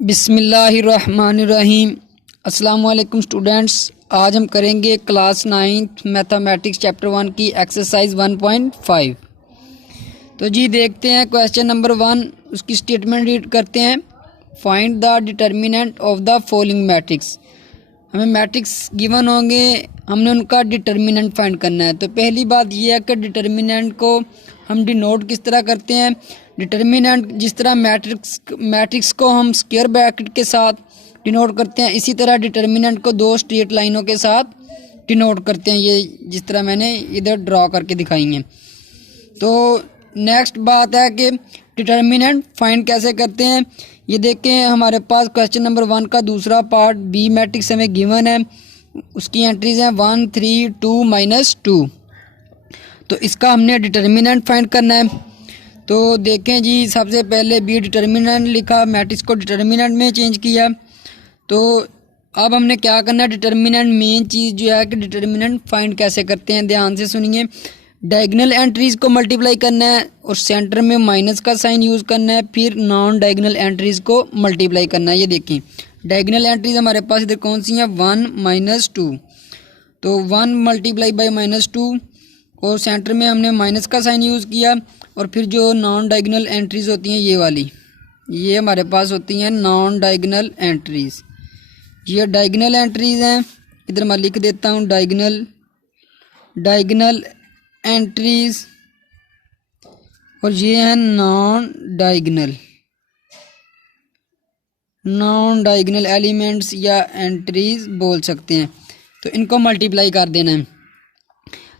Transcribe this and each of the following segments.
बिस्मिल्लाहिर्रहमानिर्रहीम। अस्सलाम वालेकुम स्टूडेंट्स, आज हम करेंगे क्लास 9 मैथमेटिक्स चैप्टर 1 की एक्सरसाइज 1.5। तो जी देखते हैं क्वेश्चन नंबर 1, उसकी स्टेटमेंट रीड करते हैं। Find the determinant of the following matrix. हमें मैट्रिक्स गिवन होंगे, हमने उनका डिटर्मिनेंट फाइंड करना है। तो पहली बात यह है कि डिटर्मिनेंट को हम डिनोट किस तरह करते हैं। डिटर्मिनेंट जिस तरह मैट्रिक्स को हम स्क्वायर ब्रैकेट के साथ डिनोट करते हैं, इसी तरह डिटर्मिनेंट को दो स्ट्रेट लाइनों के साथ डिनोट करते हैं, ये जिस तरह मैंने इधर ड्रॉ करके दिखाई है। तो नेक्स्ट बात है कि डिटर्मिनेंट फाइंड कैसे करते हैं। ये देखें, हमारे पास क्वेश्चन नंबर 1 का दूसरा पार्ट बी मैट्रिक्स हमें गिवन है, उसकी एंट्रीज हैं 1 3 2 -2। तो इसका हमने डिटर्मिनेंट फाइंड करना है। तो देखें जी, सबसे पहले बी डिटर्मिनेंट लिखा, मैट्रिक्स को डिटर्मिनेंट में चेंज किया। तो अब हमने क्या करना है, डिटर्मिनेंट मेन चीज़ जो है कि डिटर्मिनेंट फाइंड कैसे करते हैं, ध्यान से सुनिए। डायगोनल एंट्रीज़ को मल्टीप्लाई करना है और सेंटर में माइनस का साइन यूज़ करना है, फिर नॉन डायगोनल एंट्रीज़ को मल्टीप्लाई करना है। ये देखिए डायगोनल एंट्रीज़ हमारे पास इधर कौन सी हैं, 1 -2। तो 1 मल्टीप्लाई बाई -2 और सेंटर में हमने माइनस का साइन यूज़ किया। और फिर जो नॉन डायगोनल एंट्रीज़ होती हैं ये वाली, ये हमारे पास होती हैं नॉन डायगोनल एंट्रीज़। ये डायगोनल एंट्रीज़ हैं, इधर मैं लिख देता हूँ डायगोनल एंट्रीज़, और ये हैं नॉन डायगोनल एलिमेंट्स या एंट्रीज़ बोल सकते हैं। तो इनको मल्टीप्लाई कर देना है।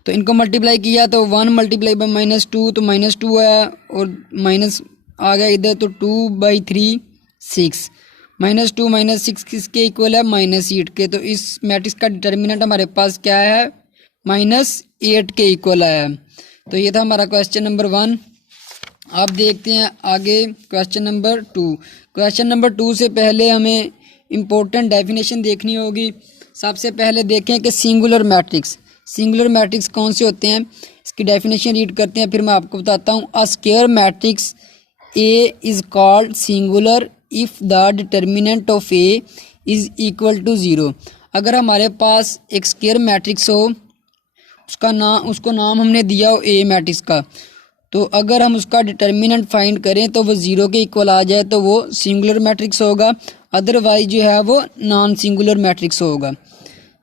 तो इनको मल्टीप्लाई किया तो 1 मल्टीप्लाई बाई -2 तो -2 आया, और माइनस आ गया इधर, तो 2/3 6 -2 -6 किसके इक्वल है, -8 के। तो इस मैट्रिक्स का डिटर्मिनेंट हमारे पास क्या है, -8 के इक्वल आया। तो ये था हमारा क्वेश्चन नंबर 1। अब देखते हैं आगे क्वेश्चन नंबर 2। क्वेश्चन नंबर 2 से पहले हमें इम्पोर्टेंट डेफिनेशन देखनी होगी। सबसे पहले देखें कि सिंगुलर मैट्रिक्स कौन से होते हैं, इसकी डेफिनेशन रीड करते हैं, फिर मैं आपको बताता हूँ। A square matrix A is called singular if the determinant of A is equal to 0। अगर हमारे पास एक स्क्वायर मैट्रिक्स हो, उसको नाम हमने दिया हो ए मैट्रिक्स का, तो अगर हम उसका डिटर्मिनेंट फाइंड करें तो वो 0 के इक्वल आ जाए तो वो सिंगुलर मैट्रिक्स होगा, अदरवाइज जो है वो नॉन सिंगुलर मैट्रिक्स होगा।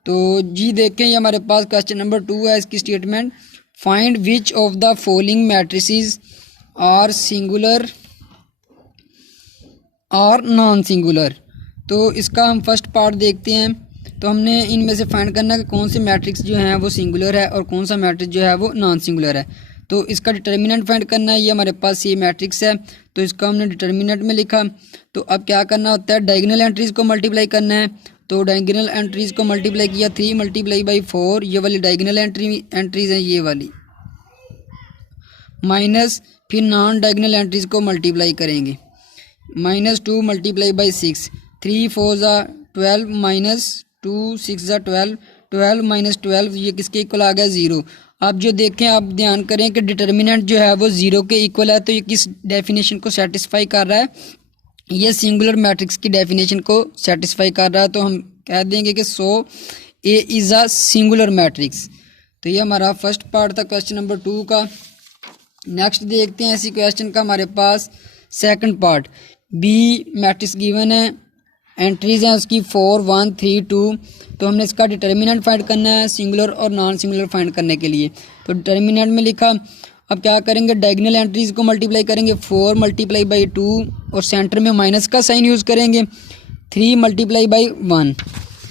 तो जी देखें, ये हमारे पास क्वेश्चन नंबर 2 है, इसकी statement. Find which of the following matrices are singular और नॉन सिंगुलर। तो इसका हम फर्स्ट पार्ट देखते हैं। तो हमने इनमें से फाइंड करना है कि कौन से मैट्रिक्स जो हैं वो सिंगुलर है और कौन सा मैट्रिक्स जो है वो नॉन सिंगुलर है। तो इसका डिटर्मिनेंट फाइंड करना है। ये हमारे पास ये मैट्रिक्स है, तो इसका हमने डिटर्मिनेंट में लिखा। तो अब क्या करना होता है, डायगोनल एंट्रीज़ को मल्टीप्लाई करना है। तो डायगोनल एंट्रीज़ को मल्टीप्लाई किया, 3 मल्टीप्लाई बाई 4, ये वाली डायगोनल एंट्रीज़ हैं, ये वाली माइनस, फिर नॉन डायगोनल एंट्रीज़ को मल्टीप्लाई करेंगे। -2 मल्टीप्लाई बाई 6, 3 4 12 -2 6 12, 12 -12 ये किसके इक्वल आ गया, 0। आप जो देखें, आप ध्यान करें कि डिटर्मिनेंट जो है वो 0 के इक्वल है। तो ये किस डेफिनेशन को सेटिस्फाई कर रहा है, ये सिंगुलर मैट्रिक्स की डेफिनेशन को सेटिस्फाई कर रहा है। तो हम कह देंगे कि so A is a singular matrix. तो ये हमारा फर्स्ट पार्ट था क्वेश्चन नंबर 2 का। नेक्स्ट देखते हैं इसी क्वेश्चन का हमारे पास second part. B matrix given है, एंट्रीज़ हैं उसकी 4 1 3 2। तो हमने इसका डिटर्मिनेंट फाइंड करना है सिंगुलर और नॉन सिंगुलर फाइंड करने के लिए। तो डिटर्मिनेंट में लिखा। अब क्या करेंगे, डायगोनल एंट्रीज़ को मल्टीप्लाई करेंगे, 4 मल्टीप्लाई बाई 2 और सेंटर में माइनस का साइन यूज़ करेंगे, 3 मल्टीप्लाई बाई 1।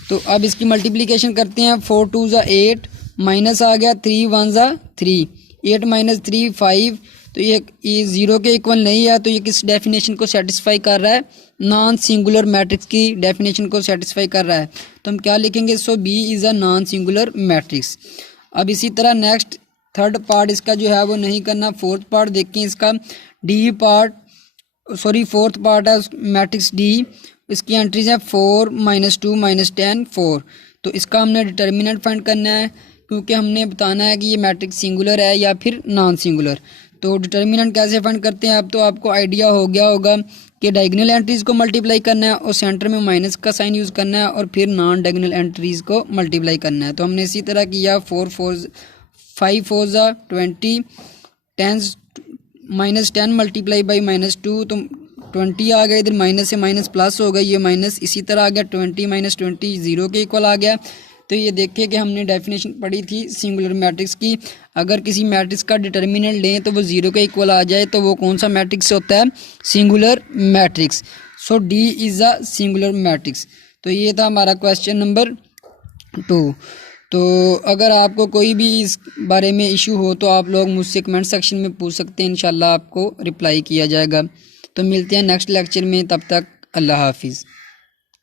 तो अब इसकी मल्टीप्लिकेशन करते हैं, 4 2 8, माइनस आ गया, 3 1 3, 8 -3 5। तो ये 0 के इक्वल नहीं है। तो ये किस डेफिनेशन को सेटिस्फाई कर रहा है, नॉन सिंगुलर मैट्रिक्स की डेफिनेशन को सेटिस्फाई कर रहा है। तो हम क्या लिखेंगे, so B is a non singular matrix. अब इसी तरह नेक्स्ट थर्ड पार्ट इसका जो है वो नहीं करना। फोर्थ पार्ट देखें इसका, फोर्थ पार्ट है मैट्रिक्स डी, इसकी एंट्रीज है 4 -2 -10 4। तो इसका हमने डिटर्मिनेंट फाइंड करना है, क्योंकि हमने बताना है कि ये मैट्रिक्स सिंगुलर है या फिर नॉन सिंगुलर। तो डिटर्मिनेंट कैसे फाइंड करते हैं, अब तो आपको आइडिया हो गया होगा कि डायगोनल एंट्रीज़ को मल्टीप्लाई करना है और सेंटर में माइनस का साइन यूज़ करना है और फिर नॉन डायगोनल एंट्रीज़ को मल्टीप्लाई करना है। तो हमने इसी तरह किया, 5 4 ज़ा 20, 10 -10 मल्टीप्लाई बाई -2, तो 20 आ गया, इधर माइनस से माइनस प्लस हो गया, ये माइनस इसी तरह आ गया, 20 - 20 0 के इक्वल आ गया। तो ये देखिए कि हमने डेफिनेशन पढ़ी थी सिंगुलर मैट्रिक्स की, अगर किसी मैट्रिक्स का डिटर्मिनेंट लें तो वो 0 के इक्वल आ जाए तो वो कौन सा मैट्रिक्स होता है, singular matrix. So D is a singular matrix. तो ये था हमारा क्वेश्चन नंबर 2। तो अगर आपको कोई भी इस बारे में इशू हो तो आप लोग मुझसे कमेंट सेक्शन में पूछ सकते हैं, इंशाल्लाह आपको रिप्लाई किया जाएगा। तो मिलते हैं नेक्स्ट लेक्चर में, तब तक अल्लाह हाफिज़।